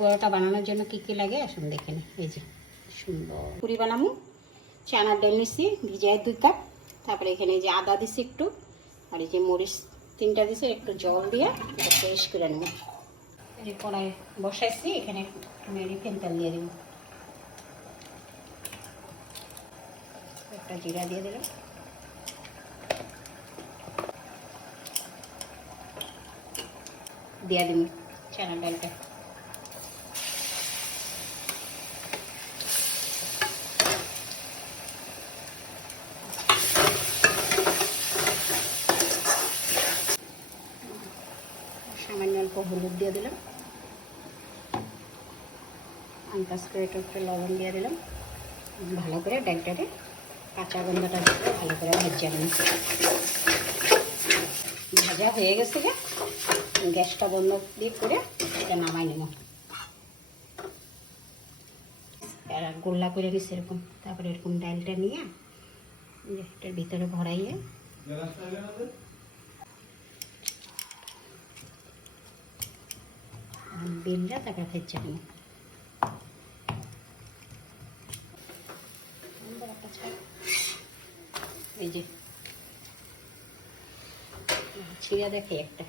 বড়াটা বানানোর জন্য কি কি লাগে আসুন দেখে নিই। এই যে সুন্দর পুরি বানাবো। চানার ডাল নিচ্ছি ভিজায় 2 কাপ, তারপরে এখানে যে আদা দিচ্ছি একটু, আর এই যে মরিচ 3টা দিচ্ছি, একটু জল দিয়ে এটা পেস্ট করে নেব। এই কড়াই বসাইছি, এখানে আমি রিফাইন তেল দিয়ে দেব। একটা জিরা দিয়ে দিলাম, দিয়ে দিন চানার ডালটা। সামান্য অল্প হলুদ দিয়ে দিলাম, আন্দাজ করে একটু লবণ দিয়ে দিলাম। ভালো করে ডালটাতে কাঁচা গন্ধটা দিয়ে ভালো করে ভেজে নেব। ভাজা হয়ে গেছে, গ্যাসটা বন্ধ দিয়ে করে এটা নামাই নেব। আর গোল্লা করে নিচ্ছি এরকম, তারপরে এরকম ডালটা নিয়ে এটার ভিতরে ভরাইয়ে বেলটা তারপরে ভেজে নেব। এই যে ছিঁড়া দেখে একটা